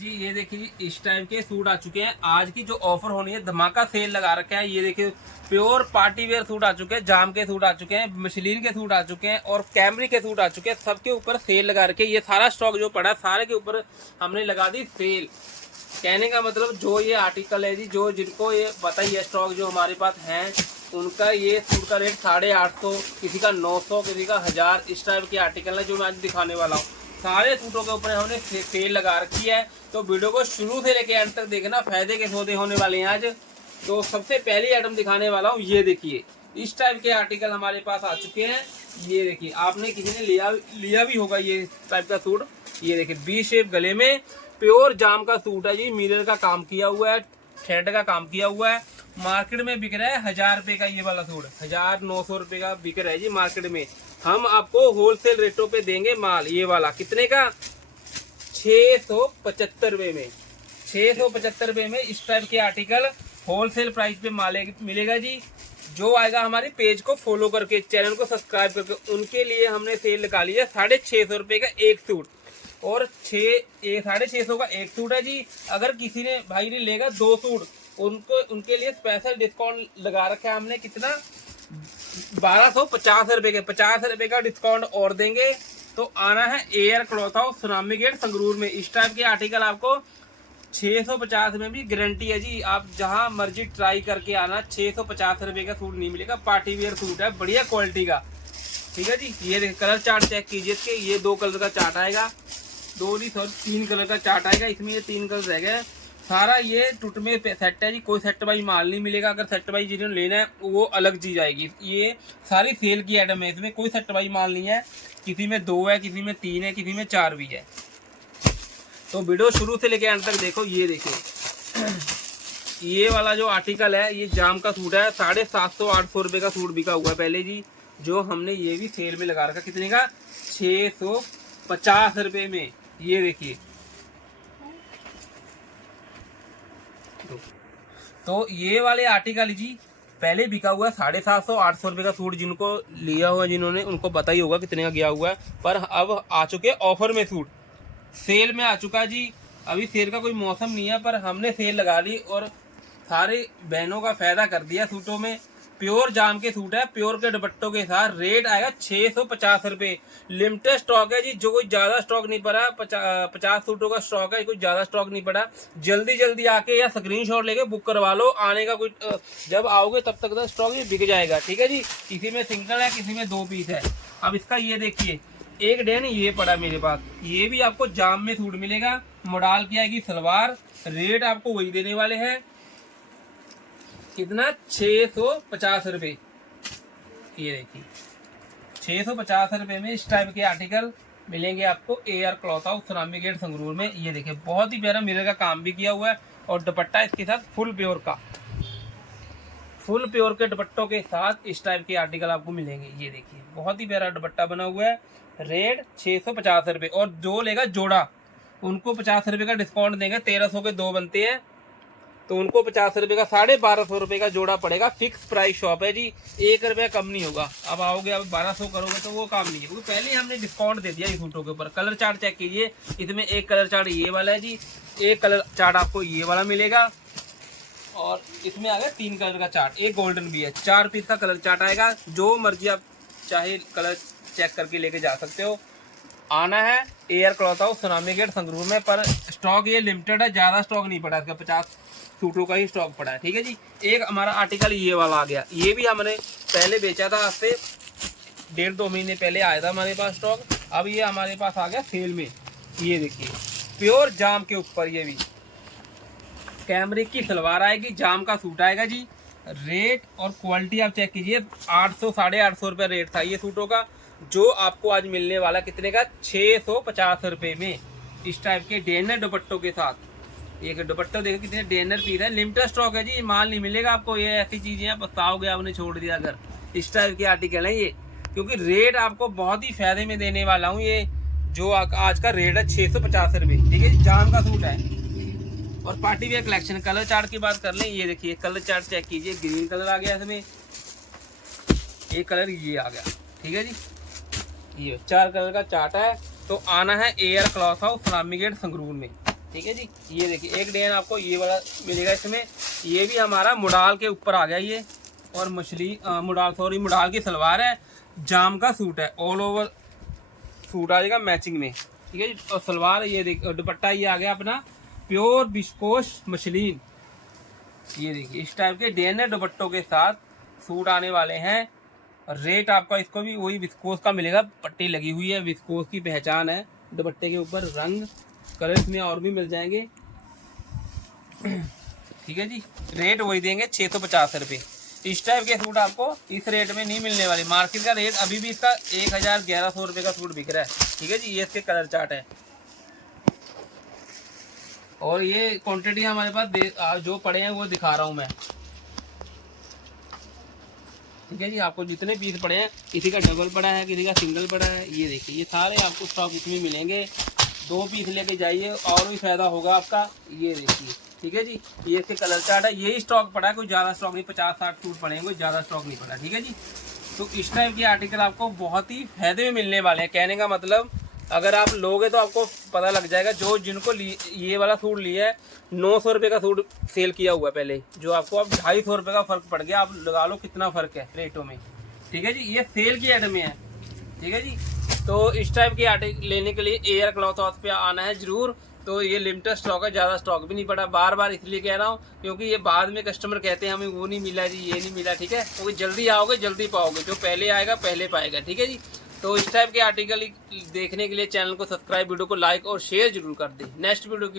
जी ये देखिए इस टाइप के सूट आ चुके हैं। आज की जो ऑफर होनी है, धमाका सेल लगा रखा है। ये देखिए प्योर पार्टी वेयर सूट आ चुके हैं, जाम के सूट आ चुके हैं, मशलीन के सूट आ चुके हैं और कैमरी के सूट आ चुके हैं। सबके ऊपर सेल लगा रखे हैं। ये सारा स्टॉक जो पड़ा है सारे के ऊपर हमने लगा दी सेल। कहने का मतलब जो ये आर्टिकल है जी, जो जिनको ये पता ही है स्टॉक जो हमारे पास है, उनका ये सूट का रेट 850, किसी का 900, किसी का 1000, इस टाइप के आर्टिकल है जो मैं आज दिखाने वाला हूँ। सारे सूटों के ऊपर हमने सेल लगा रखी है, तो वीडियो को शुरू से लेके एंड तक देखना, फायदे के सौदे होने वाले हैं आज। तो सबसे पहली आइटम दिखाने वाला हूँ, ये देखिए इस टाइप के आर्टिकल हमारे पास आ चुके हैं। ये देखिए आपने किसी ने लिया भी होगा ये टाइप का सूट। ये देखिए बी शेप गले में प्योर जाम का सूट है जी, मिरर का काम किया हुआ है, थ्रेड का काम किया हुआ है। मार्केट में बिक रहा है 1000 रुपए का ये वाला सूट, 1900 रुपए का बिक रहा है जी मार्केट में। हम आपको होलसेल रेटों पे देंगे माल। ये वाला कितने का? 675 रुपए में। 675 रुपए में इस टाइप के आर्टिकल होलसेल प्राइस पे माल मिलेगा जी। जो आएगा हमारे पेज को फॉलो करके, चैनल को सब्सक्राइब करके, उनके लिए हमने सेल निकाली है 650 रुपए का एक सूट और 650 का एक सूट है जी। अगर किसी ने भाई ने लेगा 2 सूट, उनके लिए स्पेशल डिस्काउंट लगा रखा है हमने। कितना? 1250 रुपए के 50 रुपए का डिस्काउंट और देंगे। तो आना है Air Cloth House, Sunami Gate, Sangrur में। इस टाइप के आर्टिकल आपको 650 में भी गारंटी है जी। आप जहां मर्जी ट्राई करके आना, 650 रुपए का सूट नहीं मिलेगा। पार्टी वेयर सूट है, बढ़िया क्वालिटी का। ठीक है जी। ये देखिए कलर चार्ट चेक कीजिए इसके। ये 2 कलर का चार्ट आएगा, 3 कलर का चार्ट आएगा। इसमें ये 3 कलर रह गए। सारा ये टुट में सेट है जी, कोई सेट बाई माल नहीं मिलेगा। अगर सेट बाई जिन्होंने लेना है वो अलग चीज आएगी। ये सारी सेल की आइटम है, इसमें कोई सेट बाई माल नहीं है। किसी में 2 है, किसी में 3 है, किसी में 4 भी है। तो वीडियो शुरू से लेके अंत तक देखो। ये देखिए ये वाला जो आर्टिकल है, ये जाम का सूट है। 750-800 रुपए का सूट बिका हुआ है पहले जी, जो हमने ये भी सेल में लगा रखा। कितने का? 650 रुपए में। ये देखिए तो ये वाले आर्टिकल जी पहले बिका हुआ है 750-800 रुपए का सूट। जिनको लिया हुआ जिन्होंने, उनको पता ही होगा कितने का गया हुआ है। पर अब आ चुके ऑफर में सूट, सेल में आ चुका है जी। अभी सेल का कोई मौसम नहीं है, पर हमने सेल लगा ली और सारे बहनों का फायदा कर दिया सूटों में। प्योर जाम के सूट है, प्योर के दुपट्टों के साथ। रेट आएगा 650 रुपए। लिमिटेड स्टॉक है जी, जो कोई ज्यादा स्टॉक नहीं पड़ा। 50 सूटों का स्टॉक है, कोई ज्यादा स्टॉक नहीं पड़ा। जल्दी जल्दी आके या स्क्रीनशॉट लेके बुक करवा लो। आने का कोई जब आओगे तब तक स्टॉक ये बिक जाएगा। ठीक है जी। किसी में सिंगल है, किसी में 2 पीस है। अब इसका ये देखिए एक डेन ये पड़ा मेरे पास, ये भी आपको जाम में सूट मिलेगा। मॉडल की आएगी सलवार। रेट आपको वही देने वाले हैं। कितना? 650 रुपए। ये देखिए 650 रुपए में इस टाइप के आर्टिकल मिलेंगे आपको Air Cloth House, Sunami Gate, Sangrur में। ये देखिए बहुत ही प्यारा मिरर का काम भी किया हुआ है और दुपट्टा इसके साथ फुल प्योर का, फुल प्योर के दुपट्टों के साथ इस टाइप के आर्टिकल आपको मिलेंगे। ये देखिए बहुत ही प्यारा दुपट्टा बना हुआ है। रेट 650 रुपए। और जो लेगा जोड़ा, उनको 50 रुपए का डिस्काउंट देंगे। 1300 के 2 बनते हैं, तो उनको 50 रुपए का 1250 रुपए का जोड़ा पड़ेगा। फिक्स प्राइस शॉप है जी, 1 रुपया कम नहीं होगा। अब आओगे, अब 1200 करोगे तो वो काम नहीं है, क्योंकि पहले ही हमने डिस्काउंट दे दिया इस सूटों के ऊपर। कलर चार्ट चेक कीजिए। इसमें एक कलर चार्ट ये वाला है जी, एक कलर चार्ट आपको ये वाला मिलेगा और इसमें आ गया 3 कलर का चार्ट, एक गोल्डन भी है। 4 पीस का कलर चार्ट आएगा। जो मर्जी आप चाहे कलर चेक करके लेके जा सकते हो। आना है Air Cloth House, Sunami Gate, Sangrur में। पर स्टॉक ये लिमिटेड है, ज्यादा स्टॉक नहीं पड़ा इसका। 50 सूटों का ही स्टॉक पड़ा है। ठीक है जी। एक हमारा आर्टिकल ये वाला आ गया। ये भी हमने पहले बेचा था, आज से 1.5-2 महीने पहले आया था हमारे पास स्टॉक। अब ये हमारे पास आ गया सेल में। ये देखिए प्योर जाम के ऊपर, ये भी कैमरिक की सलवार आएगी, जाम का सूट आएगा जी। रेट और क्वालिटी आप चेक कीजिए। 800-850 रुपये रेट था ये सूटों का, जो आपको आज मिलने वाला कितने का? 650 रुपये में। इस टाइप के डिजाइनर दुपट्टों के साथ। एक दुपट्टा देखो कितने डिजाइनर पीस है। लिमिटेड स्टॉक है जी, माल नहीं मिलेगा आपको। ये ऐसी चीजें आप बताओगे आपने छोड़ दिया अगर। इस टाइप के आर्टिकल है ये, क्योंकि रेट आपको बहुत ही फायदे में देने वाला हूँ। ये जो आज का रेट है 650 रुपये। ठीक है, जाम का सूट है और party wear collection. Colour chart की बात कर लें, ये देखिए कलर चार्ट चेक कीजिए। ग्रीन कलर आ गया इसमें, एक कलर ये आ गया। ठीक है जी। ये 4 कलर का चार्ट है। तो आना है Air Cloth House, Sunami Gate, Sangrur में। ठीक है जी। ये देखिए एक डिजाइन आपको ये वाला मिलेगा इसमें, ये भी हमारा मुडाल के ऊपर आ गया ये, और मुडाल की सलवार है, जाम का सूट है, ऑल ओवर सूट आ जाएगा मैचिंग में, ठीक है जी। और सलवार ये देखिए, दुपट्टा ये आ गया अपना प्योर विस्कोस मसलिन, ये देखिए इस टाइप के डिजाइन दुपट्टों के साथ सूट आने वाले हैं। रेट आपका इसको भी वही विस्कोस का मिलेगा, पट्टी लगी हुई है, विस्कोस की पहचान है दुपट्टे के ऊपर, रंग कलर इसमें और भी मिल जाएंगे, ठीक है जी। रेट वही देंगे 650 रुपये। इस टाइप के सूट आपको इस रेट में नहीं मिलने वाले, मार्केट का रेट अभी भी इसका 1100 रुपये का सूट बिक रहा है, ठीक है जी। ये इसके कलर चार्ट है, और ये क्वांटिटी हमारे पास जो पड़े हैं वो दिखा रहा हूँ मैं, ठीक है जी। आपको जितने पीस पड़े हैं, किसी का डबल पड़ा है, किसी का सिंगल पड़ा है, ये देखिए ये सारे आपको स्टॉक इसमें मिलेंगे। 2 पीस लेके जाइए और भी फायदा होगा आपका, ये देखिए, ठीक है जी। ये इसके कलर चार्ट है, यही स्टॉक पड़ा है, कोई ज़्यादा स्टॉक नहीं, 50-60 सूट पड़े हैं, कोई ज़्यादा स्टॉक नहीं पड़ा, ठीक है जी। तो इस टाइप के आर्टिकल आपको बहुत ही फायदे में मिलने वाले हैं। कहने का मतलब अगर आप लोगे तो आपको पता लग जाएगा, जिनको ये वाला सूट लिया है 900 रुपये का सूट सेल किया हुआ है पहले, जो आपको अब 250 रुपये का फ़र्क पड़ गया, आप लगा लो कितना फ़र्क है रेटों में, ठीक है जी। ये सेल की आइटम में है, ठीक है जी। तो इस टाइप के आर्टिकल लेने के लिए एयर क्लॉथ हाउस पे आना है ज़रूर। तो ये लिमिटेड स्टॉक है, ज़्यादा स्टॉक भी नहीं पड़ा, बार बार इसलिए कह रहा हूँ क्योंकि ये बाद में कस्टमर कहते हैं हमें वो नहीं मिला जी, ये नहीं मिला, ठीक है। क्योंकि जल्दी आओगे जल्दी पाओगे, जो पहले आएगा पहले पाएगा, ठीक है जी। तो इस टाइप के आर्टिकल देखने के लिए चैनल को सब्सक्राइब, वीडियो को लाइक और शेयर जरूर कर दें। नेक्स्ट वीडियो के